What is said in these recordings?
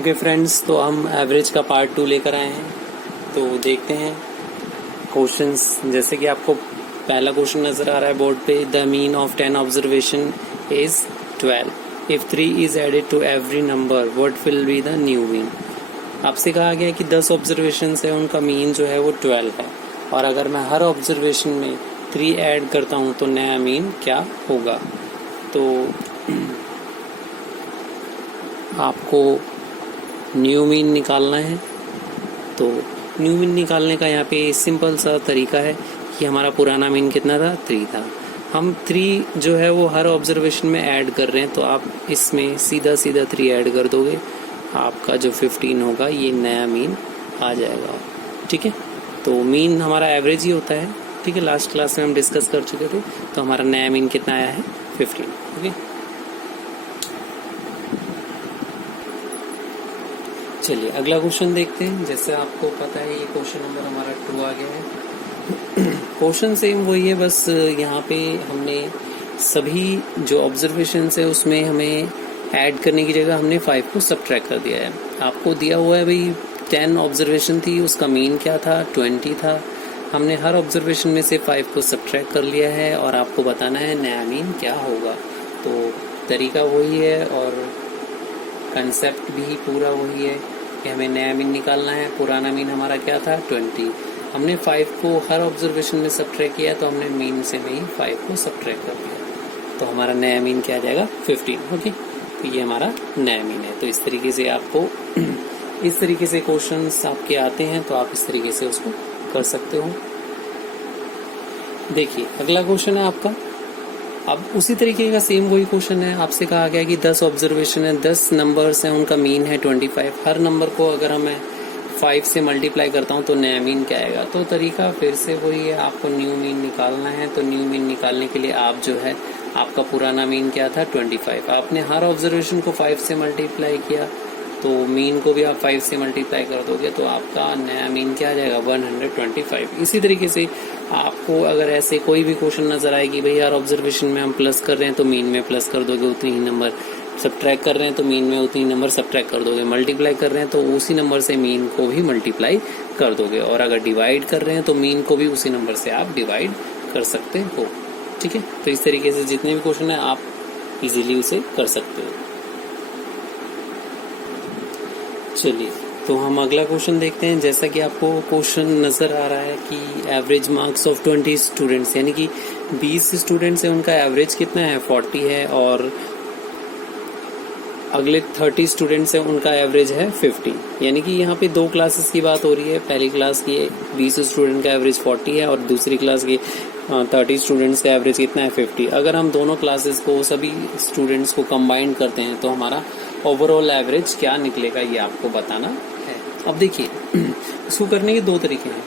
Okay friends, तो हम average का पार्ट 2 लेकर आए हैं। तो देखते हैं क्वेश्चंस। जैसे कि आपको पहला क्वेश्चन नज़र आ रहा है बोर्ड पे, the mean of 10 observation is 12 if 3 is added to every number what will be the new mean. आपसे कहा गया कि 10 ऑब्जर्वेशन है, उनका मीन जो है वो 12 है, और अगर मैं हर ऑब्जर्वेशन में 3 ऐड करता हूँ तो नया मीन क्या होगा। तो आपको न्यू मीन निकालना है। तो न्यू मीन निकालने का यहाँ पे सिंपल सा तरीका है कि हमारा पुराना मीन कितना था, 3 था। हम 3 जो है वो हर ऑब्जर्वेशन में ऐड कर रहे हैं, तो आप इसमें सीधा सीधा 3 ऐड कर दोगे, आपका जो 15 होगा ये नया मीन आ जाएगा। ठीक है, तो मीन हमारा एवरेज ही होता है। ठीक है, लास्ट क्लास में हम डिस्कस कर चुके थे। तो हमारा नया मीन कितना आया है, 15। ओके, चलिए अगला क्वेश्चन देखते हैं। जैसे आपको पता है ये क्वेश्चन नंबर हमारा 2 आ गया है। क्वेश्चन सेम वही है, बस यहाँ पे हमने सभी जो ऑब्जर्वेशंस है उसमें हमें ऐड करने की जगह हमने 5 को सब्ट्रैक्ट कर दिया है। आपको दिया हुआ है भाई 10 ऑब्जर्वेशन थी, उसका मीन क्या था, 20 था। हमने हर ऑब्जर्वेशन में से 5 को सब्ट्रैक्ट कर लिया है और आपको बताना है नया मीन क्या होगा। तो तरीका वही है और कंसेप्ट भी पूरा वही है कि हमें नया मीन निकालना है। पुराना मीन हमारा क्या था, 20। हमने 5 को हर ऑब्जर्वेशन में सब्ट्रैक्ट किया, तो हमने मीन से में ही 5 को सब्ट्रैक्ट कर दिया, तो हमारा नया मीन क्या आ जाएगा, 15। ओके, तो ये हमारा नया मीन है। तो इस तरीके से आपको इस तरीके से क्वेश्चंस आपके आते हैं, तो आप इस तरीके से उसको कर सकते हो। देखिए अगला क्वेश्चन है आपका, अब उसी तरीके का सेम वही क्वेश्चन है। आपसे कहा गया कि 10 ऑब्जर्वेशन है, 10 नंबर्स हैं, उनका मीन है 25। हर नंबर को अगर मैं 5 से मल्टीप्लाई करता हूं तो नया मीन क्या आएगा। तो तरीका फिर से वही है, आपको न्यू मीन निकालना है। तो न्यू मीन निकालने के लिए आप जो है, आपका पुराना मीन क्या था, 25। आपने हर ऑब्जर्वेशन को 5 से मल्टीप्लाई किया, तो मीन को भी आप 5 से मल्टीप्लाई कर दोगे, तो आपका नया मीन क्या आ जाएगा, 125। इसी तरीके से आपको अगर ऐसे कोई भी क्वेश्चन नजर आए कि भाई हर ऑब्जर्वेशन में हम प्लस कर रहे हैं तो मीन में प्लस कर दोगे उतनी ही नंबर, सब्ट्रैक्ट कर रहे हैं तो मीन में उतनी ही नंबर सब्ट्रैक्ट कर दोगे, मल्टीप्लाई कर रहे हैं तो उसी नंबर से मीन को भी मल्टीप्लाई कर दोगे, और अगर डिवाइड कर रहे हैं तो मीन को भी उसी नंबर से आप डिवाइड कर सकते हो। ठीक है, तो इस तरीके से जितने भी क्वेश्चन है आप इजीली उसे कर सकते हो। चलिए तो हम अगला क्वेश्चन देखते हैं। जैसा कि आपको क्वेश्चन नजर आ रहा है कि एवरेज मार्क्स ऑफ 20 स्टूडेंट्स, यानी कि 20 स्टूडेंट्स हैं, उनका एवरेज कितना है, 40 है, और अगले 30 स्टूडेंट्स हैं, उनका एवरेज है 50। यानी कि यहाँ पे 2 क्लासेस की बात हो रही है। पहली क्लास की 20 स्टूडेंट का एवरेज 40 है और दूसरी क्लास की 30 स्टूडेंट्स का एवरेज कितना है, 50। अगर हम दोनों क्लासेस को, सभी स्टूडेंट्स को कंबाइन करते हैं तो हमारा ओवरऑल एवरेज क्या निकलेगा, ये आपको बताना है। अब देखिए इसको करने के 2 तरीके हैं।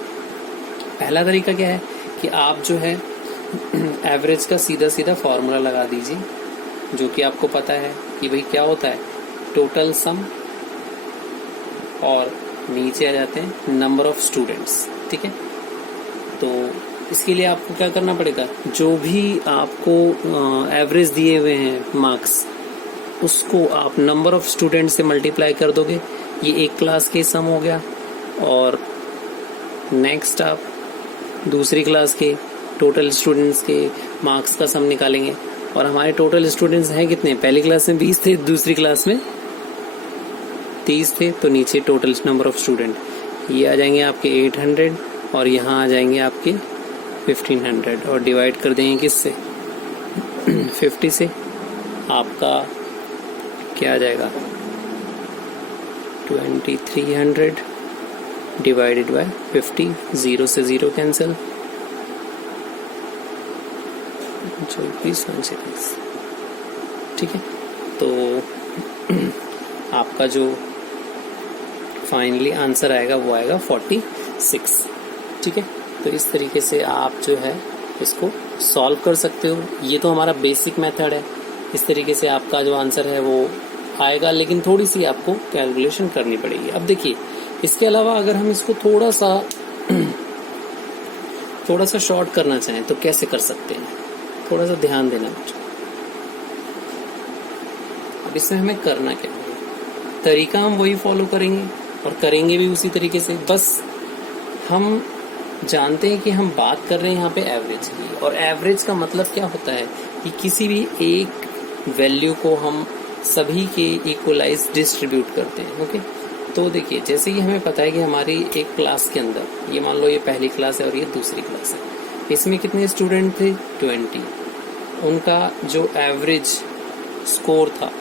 पहला तरीका क्या है कि आप जो है एवरेज का सीधा सीधा फॉर्मूला लगा दीजिए, जो कि आपको पता है कि भाई क्या होता है, टोटल सम, और नीचे आ जाते हैं नंबर ऑफ स्टूडेंट्स। ठीक है, तो इसके लिए आपको क्या करना पड़ेगा, जो भी आपको एवरेज दिए हुए हैं मार्क्स, उसको आप नंबर ऑफ स्टूडेंट से मल्टीप्लाई कर दोगे। ये एक क्लास के सम हो गया, और नेक्स्ट आप दूसरी क्लास के टोटल स्टूडेंट्स के मार्क्स का सम निकालेंगे। और हमारे टोटल स्टूडेंट्स हैं कितने, पहली क्लास में 20 थे, दूसरी क्लास में 30 थे, तो नीचे टोटल नंबर ऑफ स्टूडेंट ये आ जाएंगे आपके 800, और यहाँ आ जाएंगे आपके 1500, और डिवाइड कर देंगे किससे, 50 से। आपका क्या आ जाएगा, 2300 डिवाइडेड बाय 50, 0 से 0 कैंसिल, 24 ठीक है। तो आपका जो फाइनली आंसर आएगा वो आएगा 46। ठीक है, तो इस तरीके से आप जो है इसको सॉल्व कर सकते हो। ये तो हमारा बेसिक मेथड है। इस तरीके से आपका जो आंसर है वो आएगा, लेकिन थोड़ी सी आपको कैलकुलेशन करनी पड़ेगी। अब देखिए इसके अलावा अगर हम इसको थोड़ा सा शॉर्ट करना चाहें तो कैसे कर सकते हैं, थोड़ा सा ध्यान देना मुझे। अब इसमें हमें करना क्या है, तरीका हम वही फॉलो करेंगे और करेंगे भी उसी तरीके से। बस हम जानते हैं कि हम बात कर रहे हैं यहाँ पे एवरेज की, और एवरेज का मतलब क्या होता है कि किसी भी एक वैल्यू को हम सभी के इक्वलाइज डिस्ट्रीब्यूट करते हैं। ओके, तो देखिए जैसे कि हमें पता है कि हमारी एक क्लास के अंदर, ये मान लो ये पहली क्लास है और ये दूसरी क्लास है, इसमें कितने स्टूडेंट थे 20। उनका जो एवरेज स्कोर था,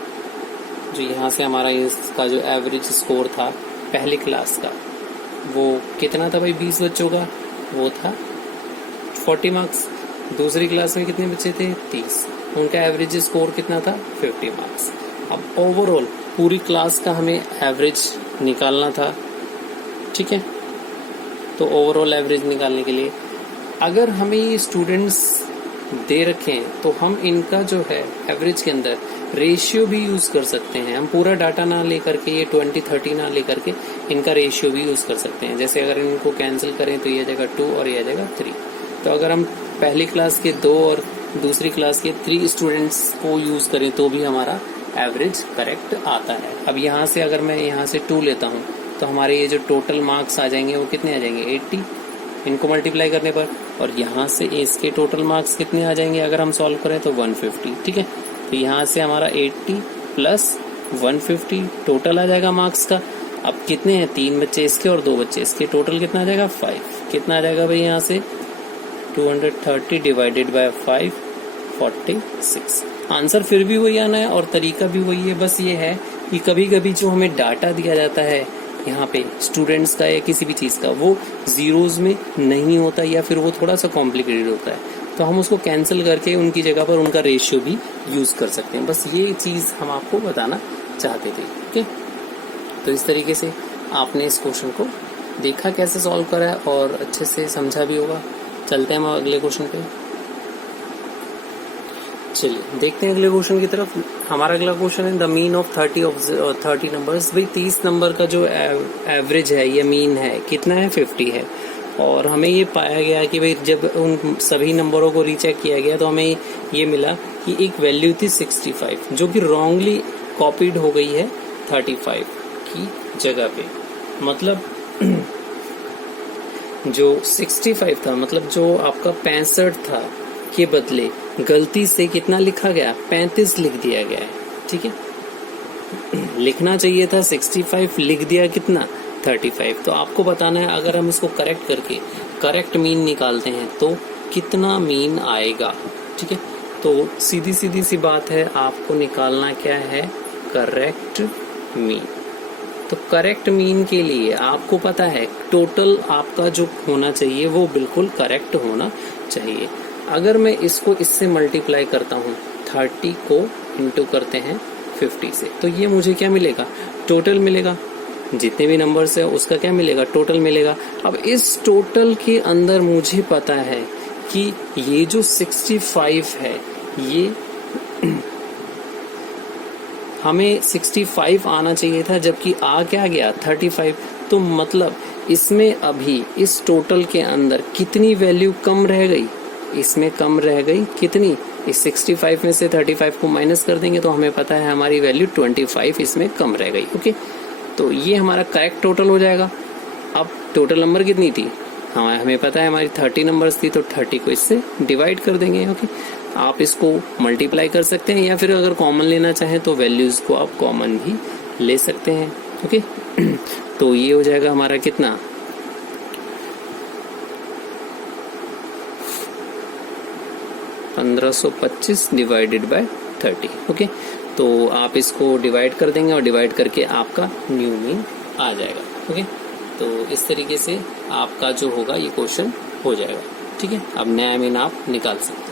जो यहाँ से हमारा इसका जो एवरेज स्कोर था पहली क्लास का, वो कितना था भाई 20 बच्चों का, वो था 40 मार्क्स। दूसरी क्लास में कितने बच्चे थे 30, उनका एवरेज स्कोर कितना था 50 मार्क्स। अब ओवरऑल पूरी क्लास का हमें एवरेज निकालना था, ठीक है। तो ओवरऑल एवरेज निकालने के लिए अगर हमें ये स्टूडेंट्स दे रखे हैं तो हम इनका जो है एवरेज के अंदर रेशियो भी यूज कर सकते हैं। हम पूरा डाटा ना लेकर के, ये 20-30 ना लेकर के, इनका रेशियो भी यूज कर सकते हैं। जैसे अगर इनको कैंसिल करें तो ये आ जाएगा 2 और ये आ जाएगा 3। तो अगर हम पहली क्लास के 2 और दूसरी क्लास के 3 स्टूडेंट्स को यूज करें तो भी हमारा एवरेज करेक्ट आता है। अब यहाँ से अगर मैं यहाँ से 2 लेता हूँ तो हमारे ये जो टोटल मार्क्स आ जाएंगे वो कितने आ जाएंगे 80 इनको मल्टीप्लाई करने पर, और यहाँ से इसके टोटल मार्क्स कितने आ जाएंगे अगर हम सॉल्व करें तो 150, ठीक है। तो यहाँ से हमारा 80 प्लस 150 टोटल आ जाएगा मार्क्स का। अब कितने हैं 3 बच्चे इसके और 2 बच्चे इसके, टोटल कितना आ जाएगा 5। कितना आ जाएगा भाई यहाँ से 230 डिवाइडेड बाय 5 46। आंसर फिर भी वही आना है और तरीका भी वही है। बस ये है कि कभी कभी जो हमें डाटा दिया जाता है यहाँ पे स्टूडेंट्स का या किसी भी चीज का, वो जीरोज में नहीं होता या फिर वो थोड़ा सा कॉम्प्लिकेटेड होता है, तो हम उसको कैंसिल करके उनकी जगह पर उनका रेशियो भी यूज कर सकते हैं। बस ये चीज हम आपको बताना चाहते थे, ठीक है। तो इस तरीके से आपने इस क्वेश्चन को देखा कैसे सॉल्व करा है और अच्छे से समझा भी होगा। चलते हैं हम अगले क्वेश्चन पे। चलिए देखते हैं अगले क्वेश्चन की तरफ। हमारा अगला क्वेश्चन है द मीन ऑफ 30 नंबर्स। भाई 30 नंबर का जो एवरेज है या मीन है कितना है 50 है, और हमें ये पाया गया कि भाई जब उन सभी नंबरों को रीचेक किया गया तो हमें ये मिला कि एक वैल्यू थी 65 जो कि रॉन्गली कॉपीड हो गई है 35 की जगह पे। मतलब जो 65 था, मतलब जो आपका 65 था के बदले गलती से कितना लिखा गया 35 लिख दिया गया है, ठीक है। लिखना चाहिए था 65, लिख दिया कितना 35। तो आपको बताना है अगर हम इसको करेक्ट करके करेक्ट मीन निकालते हैं तो कितना मीन आएगा, ठीक है। तो सीधी सीधी सी बात है, आपको निकालना क्या है करेक्ट मीन। तो करेक्ट मीन के लिए आपको पता है टोटल आपका जो होना चाहिए वो बिल्कुल करेक्ट होना चाहिए। अगर मैं इसको इससे मल्टीप्लाई करता हूँ 30 को इंटू करते हैं 50 से, तो ये मुझे क्या मिलेगा टोटल मिलेगा। जितने भी नंबर्स है उसका क्या मिलेगा टोटल मिलेगा। अब इस टोटल के अंदर मुझे पता है कि ये जो 65 है ये हमें 65 आना चाहिए था, जबकि आ क्या गया 35। तो मतलब इसमें अभी इस टोटल के अंदर कितनी वैल्यू कम रह गई, इसमें कम रह गई कितनी, इस 65 में से 35 को माइनस कर देंगे तो हमें पता है हमारी वैल्यू 25 इसमें कम रह गई। ओके, तो ये हमारा करेक्ट टोटल हो जाएगा। अब टोटल नंबर कितनी थी, हमें पता है हमारी 30 नंबर्स थी, तो 30 को इससे डिवाइड कर देंगे। ओके, आप इसको मल्टीप्लाई कर सकते हैं या फिर अगर कॉमन लेना चाहें तो वैल्यूज को आप कॉमन भी ले सकते हैं। ओके, तो ये हो जाएगा हमारा कितना 1525 डिवाइडेड बाय 30। ओके, तो आप इसको डिवाइड कर देंगे और डिवाइड करके आपका न्यू मीन आ जाएगा। ओके, तो इस तरीके से आपका जो होगा ये क्वेश्चन हो जाएगा। ठीक है, अब नया मीन आप निकाल सकते हैं।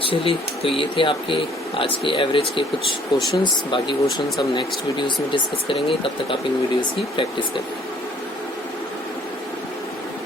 चलिए, तो ये थे आपके आज के एवरेज के कुछ क्वेश्चंस। बाकी क्वेश्चंस हम नेक्स्ट वीडियोस में डिस्कस करेंगे। तब तक आप इन वीडियोस की प्रैक्टिस करें।